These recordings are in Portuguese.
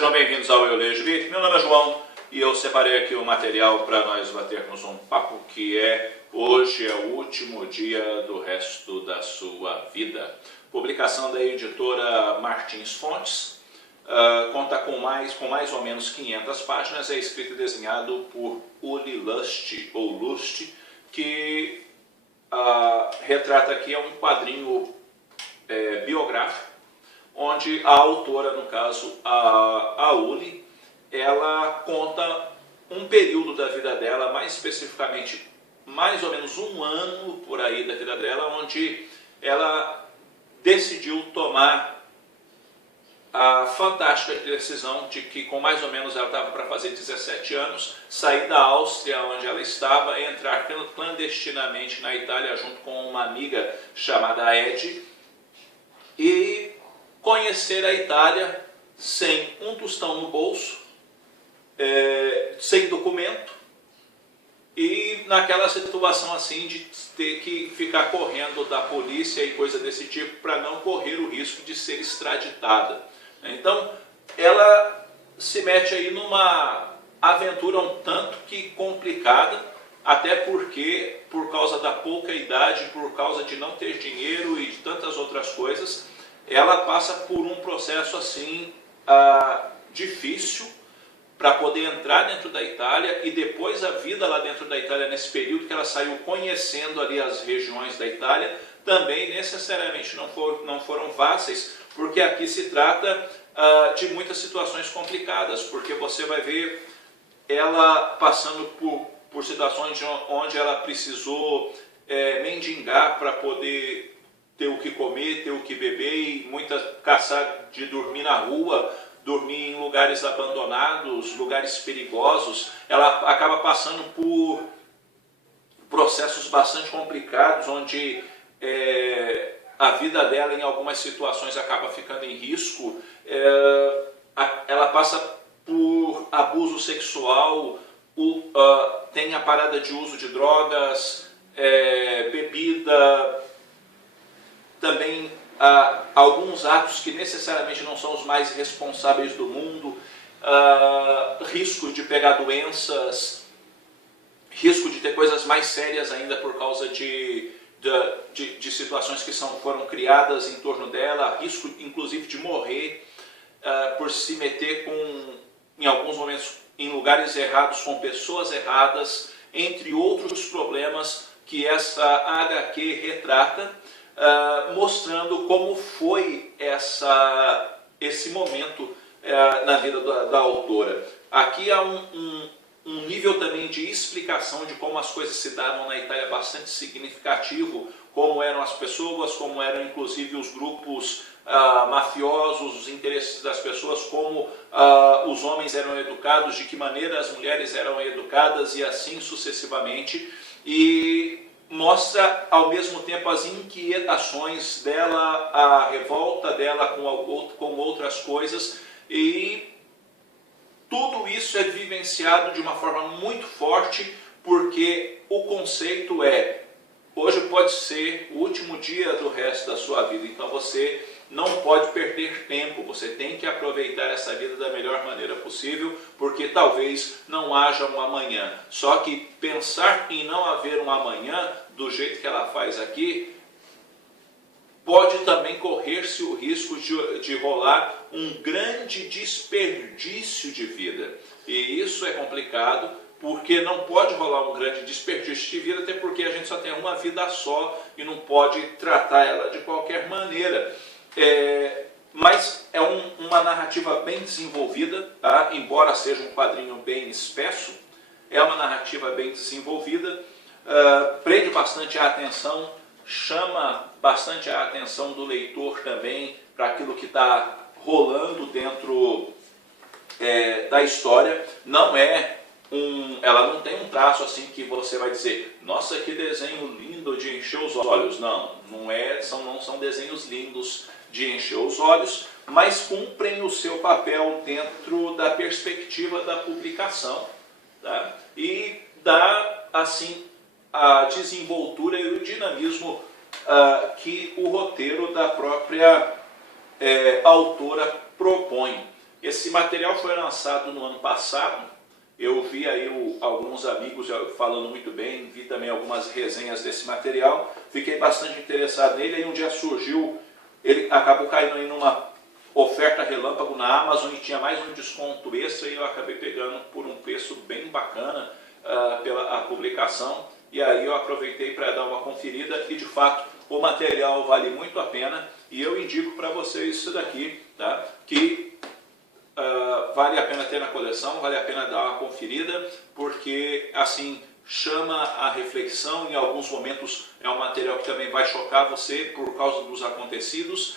Sejam bem-vindos ao Eu Leio Livre. Meu nome é João e eu separei aqui o material para nós batermos um papo que hoje é o último dia do resto da sua vida. Publicação da editora Martins Fontes, conta com mais ou menos 500 páginas, é escrito e desenhado por Uli Lust, ou Lust, que retrata aqui um quadrinho biográfico, onde a autora, no caso a Uli, ela conta um período da vida dela, mais especificamente mais ou menos um ano por aí da vida dela, onde ela decidiu tomar a fantástica decisão de que com mais ou menos ela estava para fazer 17 anos, sair da Áustria onde ela estava, entrar clandestinamente na Itália junto com uma amiga chamada Ed e conhecer a Itália sem um tostão no bolso, sem documento e naquela situação assim de ter que ficar correndo da polícia e coisa desse tipo para não correr o risco de ser extraditada. Então ela se mete aí numa aventura um tanto que complicada, até porque por causa da pouca idade, por causa de não ter dinheiro e de tantas outras coisas, ela passa por um processo assim difícil para poder entrar dentro da Itália, e depois a vida lá dentro da Itália, nesse período que ela saiu conhecendo ali as regiões da Itália, também necessariamente não foram fáceis, porque aqui se trata de muitas situações complicadas, porque você vai ver ela passando por situações onde ela precisou mendigar para poder ter o que comer, ter o que beber, e muitas caçar de dormir na rua, dormir em lugares abandonados, lugares perigosos. Ela acaba passando por processos bastante complicados, onde a vida dela em algumas situações acaba ficando em risco. Ela passa por abuso sexual, tem a parada de uso de drogas, bebida, também alguns atos que necessariamente não são os mais responsáveis do mundo, risco de pegar doenças, risco de ter coisas mais sérias ainda por causa de situações que foram criadas em torno dela, risco inclusive de morrer por se meter em alguns momentos em lugares errados, com pessoas erradas, entre outros problemas que essa HQ retrata, mostrando como foi esse momento na vida da autora. Aqui há um nível também de explicação de como as coisas se davam na Itália bastante significativo, como eram as pessoas, como eram inclusive os grupos mafiosos, os interesses das pessoas, como os homens eram educados, de que maneira as mulheres eram educadas e assim sucessivamente, e mostra ao mesmo tempo as inquietações dela, a revolta dela com outras coisas, e tudo isso é vivenciado de uma forma muito forte, porque o conceito hoje pode ser o último dia do resto da sua vida, então você não pode perder tempo, você tem que aproveitar essa vida da melhor maneira possível, porque talvez não haja um amanhã. Só que pensar em não haver um amanhã, do jeito que ela faz aqui, pode também correr-se o risco de rolar um grande desperdício de vida. E isso é complicado, porque não pode rolar um grande desperdício de vida, até porque a gente só tem uma vida só e não pode tratar ela de qualquer maneira. Mas é uma narrativa bem desenvolvida, tá? Embora seja um quadrinho bem espesso, é uma narrativa bem desenvolvida, prende bastante a atenção, chama bastante a atenção do leitor também para aquilo que está rolando dentro da história. Ela não tem um traço assim que você vai dizer, nossa, que desenho lindo de encher os olhos. Não são desenhos lindos de encher os olhos, mas cumprem o seu papel dentro da perspectiva da publicação, tá? E dá assim a desenvoltura e o dinamismo que o roteiro da própria autora propõe. Esse material foi lançado no ano passado. Eu vi aí alguns amigos falando muito bem, vi também algumas resenhas desse material, fiquei bastante interessado nele, aí um dia surgiu, ele acabou caindo em uma oferta relâmpago na Amazon e tinha mais um desconto extra e eu acabei pegando por um preço bem bacana pela publicação, e aí eu aproveitei para dar uma conferida e de fato o material vale muito a pena e eu indico para vocês isso daqui, tá? Que vale a pena ter na coleção, vale a pena dar uma conferida, porque assim chama a reflexão, em alguns momentos é um material que também vai chocar você por causa dos acontecidos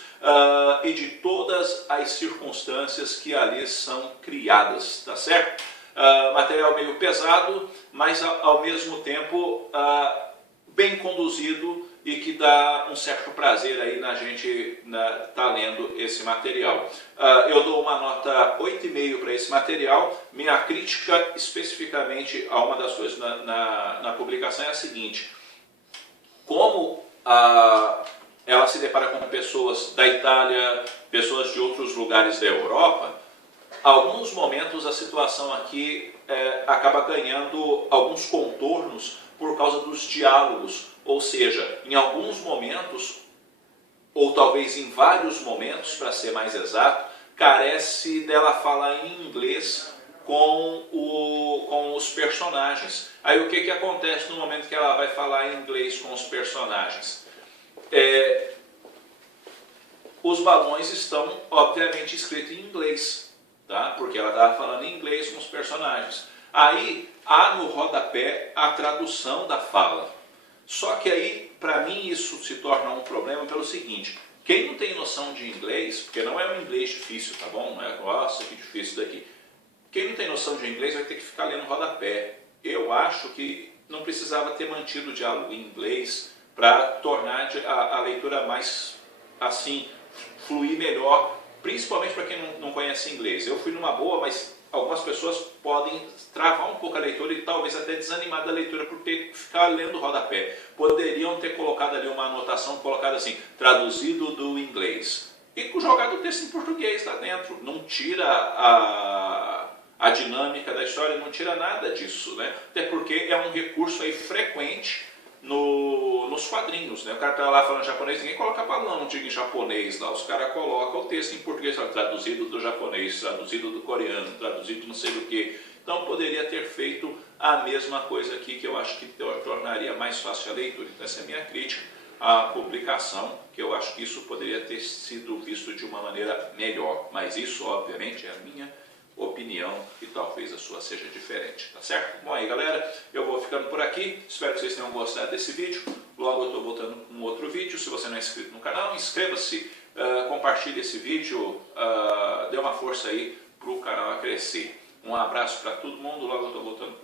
e de todas as circunstâncias que ali são criadas, tá certo? Material meio pesado, mas ao mesmo tempo bem conduzido e que dá um certo prazer aí na gente tá lendo esse material. Eu dou uma nota 8,5 para esse material. Minha crítica especificamente a uma das coisas na publicação é a seguinte: como ela se depara com pessoas da Itália, pessoas de outros lugares da Europa, alguns momentos a situação aqui acaba ganhando alguns contornos por causa dos diálogos, ou seja, em alguns momentos, ou talvez em vários momentos, para ser mais exato, carece dela falar em inglês com os personagens. Aí o que acontece no momento que ela vai falar em inglês com os personagens? Os balões estão, obviamente, escritos em inglês, tá? Porque ela estava falando em inglês com os personagens. Aí há no rodapé a tradução da fala. Só que aí, para mim, isso se torna um problema pelo seguinte: quem não tem noção de inglês, porque não é um inglês difícil, tá bom? Não é, nossa, que difícil daqui. Quem não tem noção de inglês vai ter que ficar lendo rodapé. Eu acho que não precisava ter mantido o diálogo em inglês para tornar a leitura mais, assim, fluir melhor, principalmente para quem não conhece inglês. Eu fui numa boa, mas algumas pessoas podem travar um pouco a leitura e talvez até desanimar da leitura por ter que ficar lendo o rodapé. Poderiam ter colocado ali uma anotação, colocado assim, traduzido do inglês. E jogado o texto em português lá dentro. Não tira a dinâmica da história, não tira nada disso, né? Até porque é um recurso aí frequente nos quadrinhos, né? O cara tá lá falando japonês, ninguém coloca balão em japonês lá, os caras colocam o texto em português, traduzido do japonês, traduzido do coreano, traduzido não sei do que. Então poderia ter feito a mesma coisa aqui, que eu acho que tornaria mais fácil a leitura. Então essa é a minha crítica à publicação, que eu acho que isso poderia ter sido visto de uma maneira melhor, mas isso obviamente é a minha opinião e talvez a sua seja diferente, tá certo? Bom aí galera, eu vou ficando por aqui, espero que vocês tenham gostado desse vídeo, logo eu estou voltando com um outro vídeo. Se você não é inscrito no canal, inscreva-se, compartilhe esse vídeo, dê uma força aí para o canal a crescer. Um abraço para todo mundo, logo eu estou voltando